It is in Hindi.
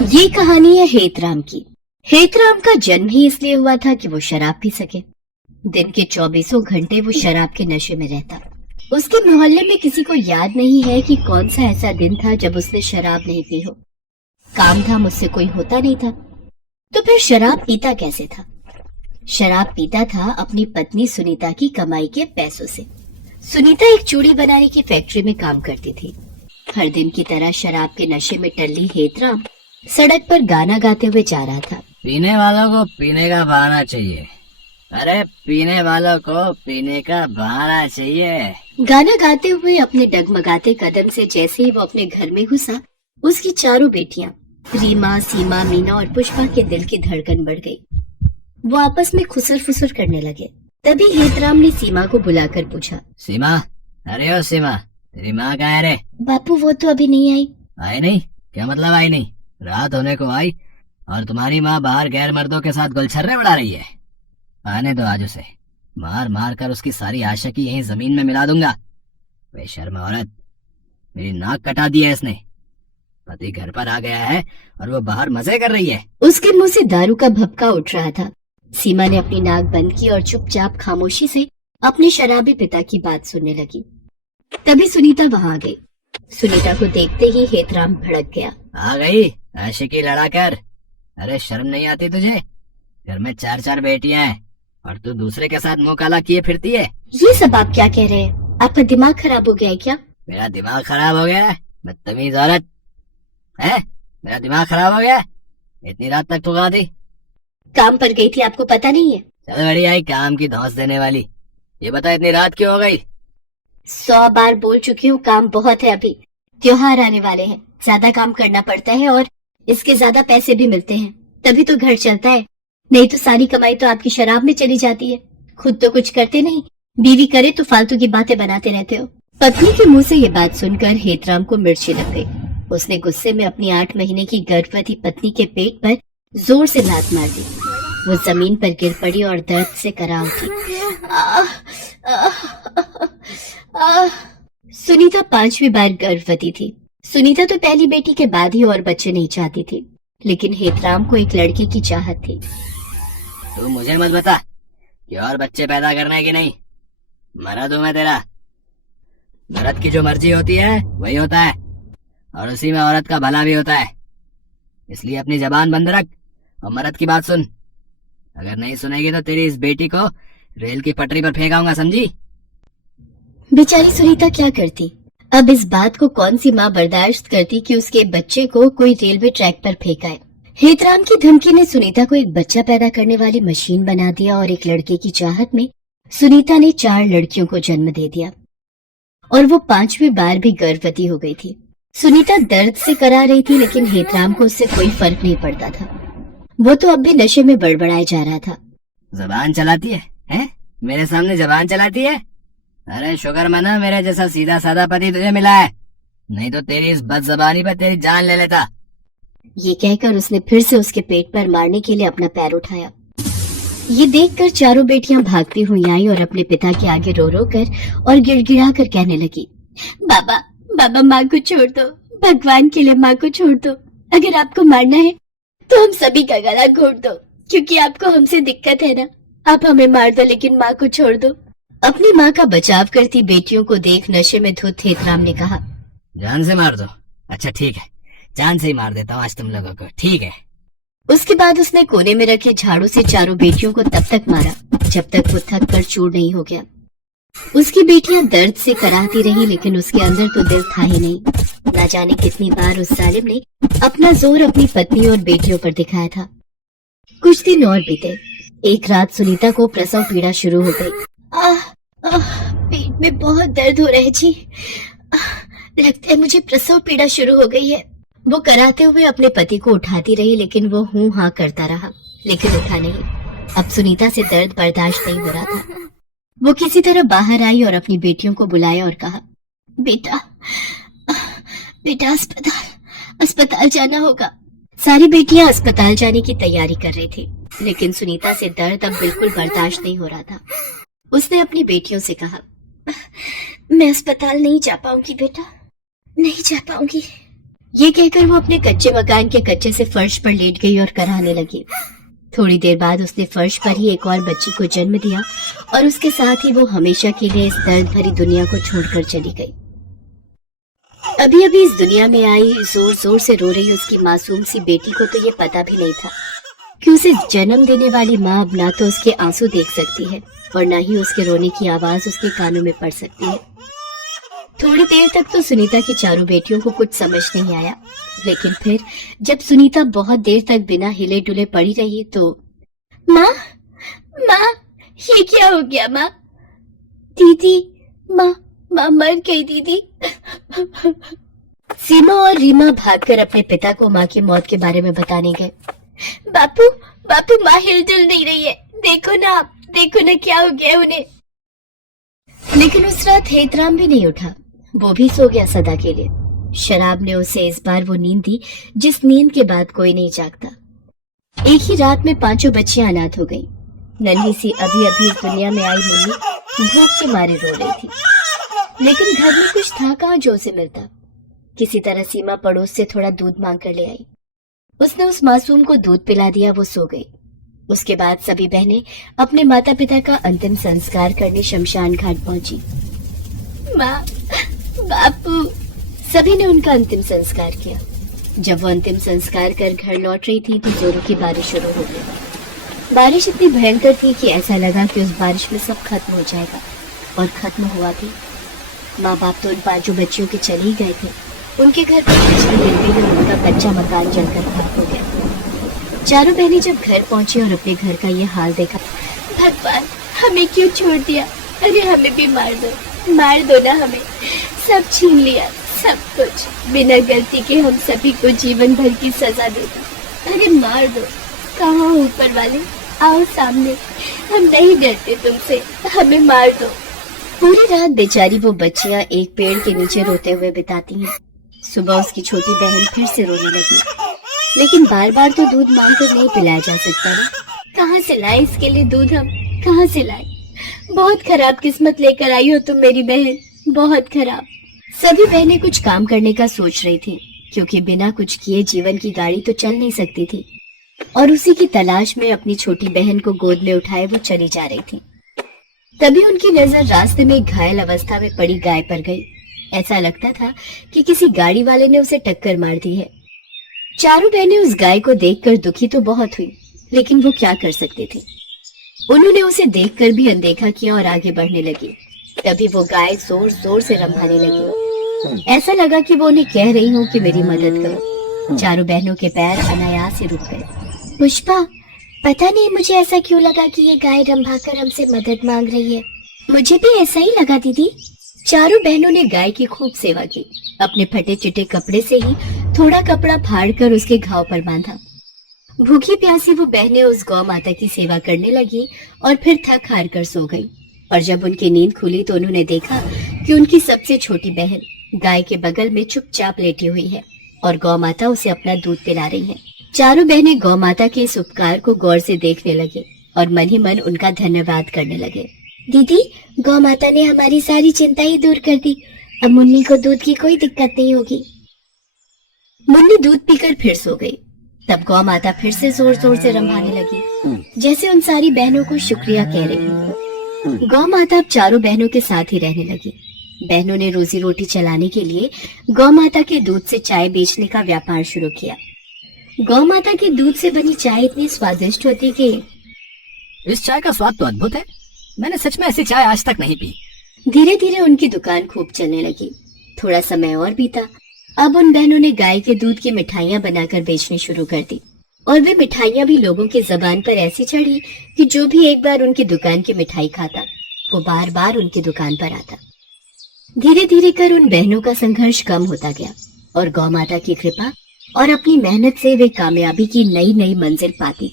ये कहानी है हेतराम की। हेतराम का जन्म ही इसलिए हुआ था कि वो शराब पी सके। दिन के 24 घंटे वो शराब के नशे में रहता। उसके मोहल्ले में किसी को याद नहीं है कि कौन सा ऐसा दिन था जब उसने शराब नहीं पी हो। काम धाम उससे कोई होता नहीं था, तो फिर शराब पीता कैसे था? शराब पीता था अपनी पत्नी सुनीता की कमाई के पैसों से। सुनीता एक चूड़ी बनाने की फैक्ट्री में काम करती थी। हर दिन की तरह शराब के नशे में टल्ली हेतराम सड़क पर गाना गाते हुए जा रहा था। पीने वालों को पीने का बहाना चाहिए। अरे पीने वालों को पीने का बहाना चाहिए। गाना गाते हुए अपने डगमगाते कदम से जैसे ही वो अपने घर में घुसा, उसकी चारों बेटियां रीमा, सीमा, मीना और पुष्पा के दिल की धड़कन बढ़ गई। वो आपस में खुसर फुसर करने लगे। तभी हेतराम ने सीमा को बुलाकर पूछा, सीमा, अरे ओ सीमा, तेरी माँ कहाँ है रे? बापू वो तो अभी नहीं आई। आई नहीं? क्या मतलब आई नहीं? रात होने को आई और तुम्हारी माँ बाहर गैर मर्दों के साथ गुलछर्रे उड़ा रही है। आने दो आज उसे, मार मार कर उसकी सारी आशा की यहीं जमीन में मिला दूंगा। बेशर्म औरत, मेरी नाक कटा दी है इसने। पति घर पर आ गया है और वो बाहर मजे कर रही है। उसके मुंह से दारू का भपका उठ रहा था। सीमा ने अपनी नाक बंद की और चुपचाप खामोशी से अपने शराबी पिता की बात सुनने लगी। तभी सुनीता वहां आ गई। सुनीता को देखते ही हेतराम भड़क गया। आ गई आशिकी लड़ा कर। अरे शर्म नहीं आती तुझे? घर में 4 बेटियां हैं और तू दूसरे के साथ मुंह काला किए फिरती है। ये सब आप क्या कह रहे हैं? आपका दिमाग खराब हो गया है क्या? मेरा दिमाग खराब हो गया है? बदतमीज औरत है। मेरा दिमाग खराब हो गया? इतनी रात तक तू कहाँ थी? काम पर गई थी, आपको पता नहीं है? चल बड़ी आई काम की धौंस देने वाली। ये बता इतनी रात क्यों हो गई? 100 बार बोल चुकी हूँ, काम बहुत है। अभी त्योहार आने वाले हैं, ज्यादा काम करना पड़ता है और इसके ज्यादा पैसे भी मिलते हैं, तभी तो घर चलता है। नहीं तो सारी कमाई तो आपकी शराब में चली जाती है। खुद तो कुछ करते नहीं, बीवी करे तो फालतू की बातें बनाते रहते हो। पत्नी के मुंह से ये बात सुनकर हेतराम को मिर्ची लग गई। उसने गुस्से में अपनी 8 महीने की गर्भवती पत्नी के पेट पर जोर से लात मार दी। वो जमीन पर गिर पड़ी और दर्द से करा उठी। सुनीता 5वीं बार गर्भवती थी। सुनीता तो पहली बेटी के बाद ही और बच्चे नहीं चाहती थी, लेकिन हेतराम को एक लड़के की चाहत थी। तू मुझे मत बता कि और बच्चे पैदा करना है कि नहीं। मर्द हूं मैं तेरा। मर्द की जो मर्जी होती है वही होता है और उसी में औरत का भला भी होता है। इसलिए अपनी जबान बंद रख और मर्द की बात सुन। अगर नहीं सुनेगी तो तेरी इस बेटी को रेल की पटरी पर फेंकाऊंगा, समझी? बेचारी सुनीता क्या करती? अब इस बात को कौन सी माँ बर्दाश्त करती कि उसके बच्चे को कोई रेलवे ट्रैक पर फेंकाए। हेतराम की धमकी ने सुनीता को एक बच्चा पैदा करने वाली मशीन बना दिया और एक लड़के की चाहत में सुनीता ने 4 लड़कियों को जन्म दे दिया और वो 5वीं बार भी गर्भवती हो गई थी। सुनीता दर्द से करा रही थी, लेकिन हेतराम को उससे कोई फर्क नहीं पड़ता था। वो तो अब भी नशे में बड़बड़ाए जा रहा था। जबान चलाती है, हैं? मेरे सामने जबान चलाती है? अरे शुक्र मना मेरे जैसा सीधा साधा पति तुझे मिला है, नहीं तो तेरी इस बदजबानी पर तेरी जान ले लेता। ये कहकर उसने फिर से उसके पेट पर मारने के लिए अपना पैर उठाया। ये देखकर चारों बेटियां भागती हुई आई और अपने पिता के आगे रो रो कर और गिड़गिड़ा कर कहने लगी, बाबा बाबा, माँ को छोड़ दो, भगवान के लिए माँ को छोड़ दो। अगर आपको मारना है तो हम सभी का गला घोट दो, क्योंकि आपको हमसे दिक्कत है ना। आप हमें मार दो, लेकिन माँ को छोड़ दो। अपनी माँ का बचाव करती बेटियों को देख नशे में धुत हेतराम ने कहा, जान से मार दो? अच्छा ठीक है, जान से ही मार देता हूँ आज तुम लोगों को, ठीक है। उसके बाद उसने कोने में रखे झाड़ू से चारों बेटियों को तब तक मारा जब तक वो थक कर चूर नहीं हो गया। उसकी बेटियां दर्द से कराहती रही, लेकिन उसके अंदर तो दिल था ही नहीं। ना जाने कितनी बार उस जालिम ने अपना जोर अपनी पत्नी और बेटियों पर दिखाया था। कुछ दिन और बीते। एक रात सुनीता को प्रसव पीड़ा शुरू हो गई। पेट में बहुत दर्द हो रहा है जी। लगता है मुझे प्रसव पीड़ा शुरू हो गई है। वो कराते हुए अपने पति को उठाती रही, लेकिन वो हूँ हाँ करता रहा, लेकिन उठा नहीं। अब सुनीता से दर्द बर्दाश्त नहीं हो रहा था। वो किसी तरह बाहर आई और अपनी बेटियों को बुलाया और कहा, बेटा बेटा अस्पताल जाना होगा। सारी बेटियां अस्पताल जाने की तैयारी कर रही थी, लेकिन सुनीता से दर्द अब बिल्कुल बर्दाश्त नहीं हो रहा था। उसने अपनी बेटियों से कहा, मैं अस्पताल नहीं जा पाऊंगी बेटा, नहीं जा पाऊंगी। ये कहकर वो अपने कच्चे मकान के कच्चे से फर्श पर लेट गई और कराहने लगी। थोड़ी देर बाद उसने फर्श पर ही एक और बच्ची को जन्म दिया और उसके साथ ही वो हमेशा के लिए इस दर्द भरी दुनिया को छोड़कर चली गई। अभी अभी इस दुनिया में आई जोर जोर से रो रही उसकी मासूम सी बेटी को तो ये पता भी नहीं था कि उसे जन्म देने वाली माँ अब ना तो उसके आंसू देख सकती है और ना ही उसके रोने की आवाज उसके कानों में पड़ सकती है। थोड़ी देर तक तो सुनीता की चारों बेटियों को कुछ समझ नहीं आया, लेकिन फिर जब सुनीता बहुत देर तक बिना हिले डुले पड़ी रही तो माँ माँ ये क्या हो गया माँ? दीदी माँ माँ मर गई दीदी। सीमा और रीमा भागकर अपने पिता को माँ की मौत के बारे में बताने गए। बापू बापू माँ हिलजुल नहीं रही है, देखो ना आप, देखो ना क्या हो गया उन्हें। लेकिन उस रात हेतराम भी नहीं उठा, वो भी सो गया सदा के लिए। शराब ने उसे इस बार वो नींद दी जिस नींद के बाद कोई नहीं जागता। एक ही रात में 5 बच्चियां अनाथ हो गईं। नन्ही सी अभी अभी इस दुनिया में आई मुन्नी भूख के मारे रो रही थी, लेकिन घर में कुछ था कहाँ जो उसे मिलता। किसी तरह सीमा पड़ोस से थोड़ा दूध मांग कर ले आई। उसने उस मासूम को दूध पिला दिया, वो सो गई। उसके बाद सभी बहनें अपने माता पिता का अंतिम संस्कार करने शमशान घाट पहुंची। माँ, बापू, सभी ने उनका अंतिम संस्कार किया। जब वो अंतिम संस्कार कर घर लौट रही थी तो जोरों की बारिश शुरू हो गई। बारिश इतनी भयंकर थी कि ऐसा लगा कि उस बारिश में सब खत्म हो जाएगा, और खत्म हुआ भी। माँ बाप तो उन 5 बच्चियों के चले ही गए थे। उनके घर पर बिजली गिरते हुए उनका कच्चा मकान जलकर खाक हो गया। चारों बहनें जब घर पहुंची और अपने घर का ये हाल देखा, भगवान हमें क्यों छोड़ दिया? अरे हमें भी मार दो ना, हमें सब छीन लिया, सब कुछ बिना गलती के हम सभी को जीवन भर की सजा दे दी। अरे मार दो। कहाँ ऊपर वाले, आओ सामने, हम नहीं डरते तुमसे, हमें मार दो। पूरी रात बेचारी वो बच्चियां एक पेड़ के नीचे रोते हुए बिताती हैं। सुबह उसकी छोटी बहन फिर से रोने लगी, लेकिन बार बार तो दूध मांग कर नहीं पिलाया जा सकता ना। कहाँ से लाए इसके लिए दूध, हम कहाँ से लाए? बहुत खराब किस्मत लेकर आई हो तुम मेरी बहन, बहुत खराब। सभी बहनें कुछ काम करने का सोच रही थी, क्योंकि बिना कुछ किए जीवन की गाड़ी तो चल नहीं सकती थी। और उसी की तलाश में अपनी छोटी बहन को गोद में उठाए वो चली जा रही थी। तभी उनकी नजर रास्ते में घायल अवस्था में पड़ी गाय पर गई। ऐसा लगता था कि किसी गाड़ी वाले ने उसे टक्कर मार दी है। चारों बहनें उस गाय को देखकर दुखी तो बहुत हुई, लेकिन वो क्या कर सकती थी। उन्होंने उसे देखकर भी अनदेखा किया और आगे बढ़ने लगी। तभी वो गाय जोर जोर से रंभाने लगी। ऐसा लगा कि वो उन्हें कह रही हो कि मेरी मदद करो। चारों बहनों के पैर अनायास से रुक गए। पुष्पा, पता नहीं मुझे ऐसा क्यों लगा कि ये गाय रंभाकर हमसे मदद मांग रही है। मुझे भी ऐसा ही लगा दीदी। चारों बहनों ने गाय की खूब सेवा की। अपने फटे चिटे कपड़े से ही थोड़ा कपड़ा फाड़कर उसके घाव पर बांधा। भूखी प्यासी वो बहनें उस गौ माता की सेवा करने लगी और फिर थक हार कर सो गई। और जब उनकी नींद खुली तो उन्होंने देखा कि उनकी सबसे छोटी बहन गाय के बगल में चुपचाप लेटी हुई है और गौ माता उसे अपना दूध पिला रही है। चारों बहनें गौ माता के इस उपकार को गौर से देखने लगे और मन ही मन उनका धन्यवाद करने लगे। दीदी, गौ माता ने हमारी सारी चिंता ही दूर कर दी। अब मुन्नी को दूध की कोई दिक्कत नहीं होगी। मुन्नी दूध पीकर फिर सो गई। तब गौ माता फिर से जोर जोर से रंभाने लगी, जैसे उन सारी बहनों को शुक्रिया कह रही हो। गौ माता अब चारों बहनों के साथ ही रहने लगी। बहनों ने रोजी रोटी चलाने के लिए गौ माता के दूध से चाय बेचने का व्यापार शुरू किया। गौ माता के दूध से बनी चाय इतनी स्वादिष्ट होती कि इस चाय का स्वाद तो अद्भुत है। मैंने सच में ऐसी चाय आज तक नहीं पी। धीरे धीरे उनकी दुकान खूब चलने लगी। थोड़ा समय और बीता। अब उन बहनों ने गाय के दूध की मिठाइयाँ बनाकर बेचनी शुरू कर दी और वे मिठाइयाँ भी लोगों की जबान पर ऐसी चढ़ी कि जो भी एक बार उनकी दुकान की मिठाई खाता वो बार बार उनकी दुकान पर आता। धीरे धीरे कर उन बहनों का संघर्ष कम होता गया और गौ माता की कृपा और अपनी मेहनत से वे कामयाबी की नई नई मंजिल पाती